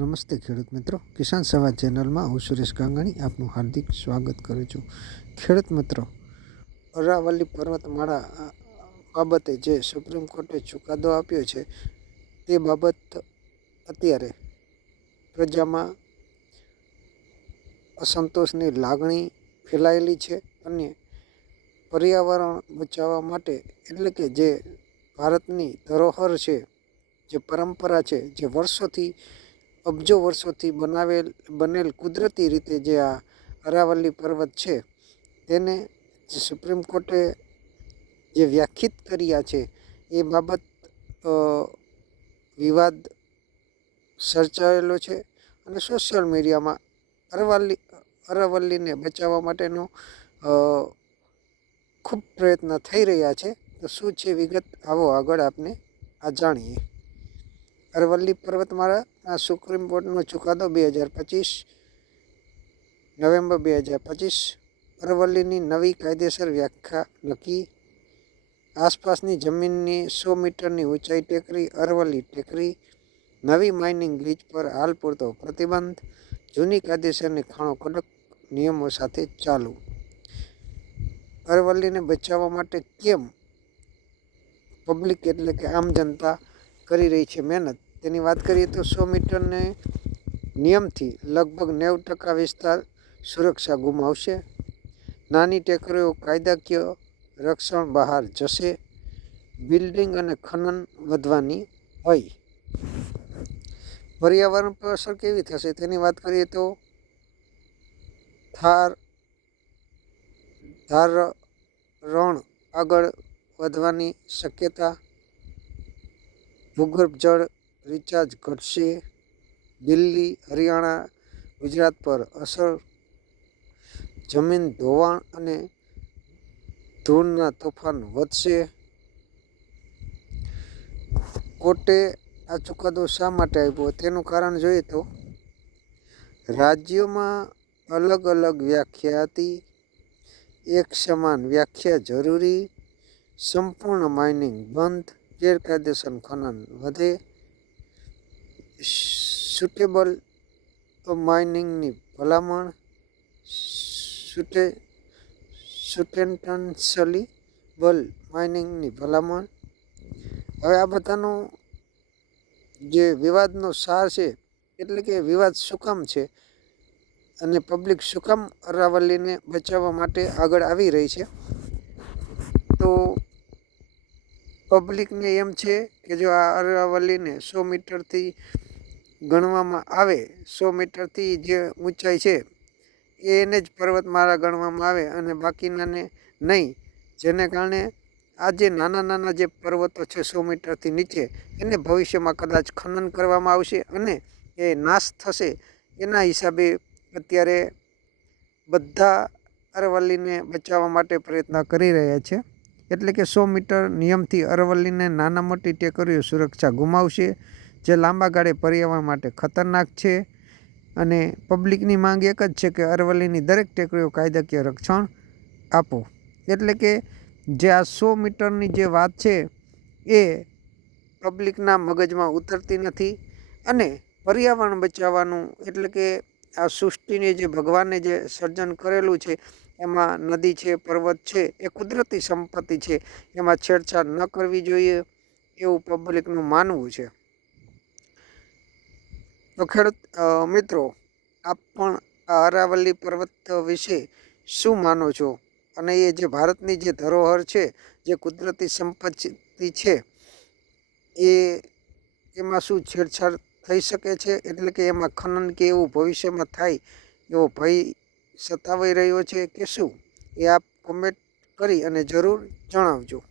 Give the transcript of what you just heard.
નમસ્તે ખેડૂત મિત્રો. કિસાન સવા ચેનલમાં હું સુરેશ ગાંગાણી આપનું હાર્દિક સ્વાગત કરું છું. ખેડૂત મિત્રો, અરાવલી પર્વતમાળા બાબતે જે સુપ્રીમ કોર્ટે ચુકાદો આપ્યો છે, તે બાબત અત્યારે પ્રજામાં અસંતોષની લાગણી ફેલાયેલી છે અને પર્યાવરણ બચાવવા માટે એટલે કે જે ભારતની ધરોહર છે, જે પરંપરા છે, જે વર્ષોથી અબજો વર્ષોથી બનાવેલ, બનેલ કુદરતી રીતે જે આ અરાવલી પર્વત છે, તેને જે સુપ્રીમ કોર્ટે જે વ્યાખ્યિત કર્યા છે, એ બાબત વિવાદ સર્જાયેલો છે અને સોશિયલ મીડિયામાં અરવલ્લી, અરવલ્લીને બચાવવા માટેનો ખૂબ પ્રયત્ન થઈ રહ્યા છે. તો શું છે વિગત? આવો આગળ આપને આ જાણીએ. અરવલ્લી પર્વતમાળા સુપ્રીમ કોર્ટનો ચુકાદો બે હજાર પચીસ, નવેમ્બર બે હજાર પચીસ, અરવલ્લીની નવી કાયદેસર વ્યાખ્યા લખી, આસપાસની જમીનની સો મીટરની ઊંચાઈ ટેકરી, અરવલ્લી ટેકરી, નવી માઇનિંગ લીજ પર હાલ પૂરતો પ્રતિબંધ, જૂની કાયદેસરની ખાણો કડક નિયમો સાથે ચાલુ. અરવલ્લીને બચાવવા માટે કેમ પબ્લિક એટલે કે આમ જનતા કરી રહી છે મહેનત. તેની વાત કરીએ તો સો મીટરને નિયમથી લગભગ નેવું ટકા વિસ્તાર સુરક્ષા ગુમાવશે નાની ટેકરીઓ કાયદાકીય રક્ષણ બહાર જશે. બિલ્ડિંગ અને ખનન વધવાની હોય પર્યાવરણ પર અસર કેવી થશે? તેની વાત કરીએ તો થાર ધાર રણ આગળ વધવાની શક્યતા ભૂગર્ભ જળ રિચાર્જ ઘટશે. દિલ્હી, હરિયાણા, ગુજરાત પર અસર. જમીન ધોવાણ અને ધૂળના તોફાન વધશે. કોર્ટે આ ચુકાદો શા માટે આપ્યો? તેનું કારણ જોઈએ તો રાજ્યોમાં અલગ અલગ વ્યાખ્યા હતી. એક સમાન વ્યાખ્યા જરૂરી. સંપૂર્ણ માઇનિંગ બંધ. ગેરકાયદેસર ખનન વધે સુટેબલ માઇનિંગની ભલામણ સુટે સુટેન્ટન્શલી બલ માઇનિંગની ભલામણ. હવે આ બધાનો જે વિવાદનો સાર છે, એટલે કે વિવાદ સુકામ છે, અને પબ્લિક સુકામ અરાવલીને બચાવવા માટે આગળ આવી રહી છે. તો પબ્લિકને એમ છે કે જો આ અરાવલીને સો મીટરથી ગણવામાં આવે, સો મીટરથી જે ઊંચાઈ છે એને જ પર્વતમાળા ગણવામાં આવે અને બાકીનાને નહીં. જેને કારણે આ જે નાના નાના જે પર્વતો છે સો મીટરથી નીચે, એને ભવિષ્યમાં કદાચ ખનન કરવામાં આવશે અને એ નાશ થશે. એના હિસાબે અત્યારે બધા અરવલ્લીને બચાવવા માટે પ્રયત્ન કરી રહ્યા છે. એટલે કે સો મીટર નિયમથી અરવલ્લીને નાના મોટી ટેકરીઓ સુરક્ષા ગુમાવશે, જે લાંબા ગાળે પર્યાવરણ માટે ખતરનાક છે. અને પબ્લિકની માંગ એક જ છે કે અરવલ્લીની દરેક ટેકરીઓ કાયદાકીય રક્ષણ આપો. એટલે કે જે આ સો મીટરની જે વાત છે, એ પબ્લિકના મગજમાં ઉતરતી નથી અને પર્યાવરણ બચાવવાનું એટલે કે આ સૃષ્ટિને જે ભગવાને જે સર્જન કરેલું છે એમાં નદી છે, પર્વત છે, એ કુદરતી સંપત્તિ છે. એમાં છેડછાડ ન કરવી જોઈએ એવું પબ્લિકનું માનવું છે. તો ખેડૂત મિત્રો, આપ પણ આ અરાવલ્લી પર્વત વિશે શું માનો છો? અને એ જે ભારતની જે ધરોહર છે, જે કુદરતી સંપત્તિ છે, એ એમાં શું છેડછાડ થઈ શકે છે? એટલે કે એમાં ખનન કે એવું ભવિષ્યમાં થાય એવો ભય સતાવાઈ રહ્યો છે કે શું? એ આપ કોમેન્ટ કરી અને જરૂર જણાવજો.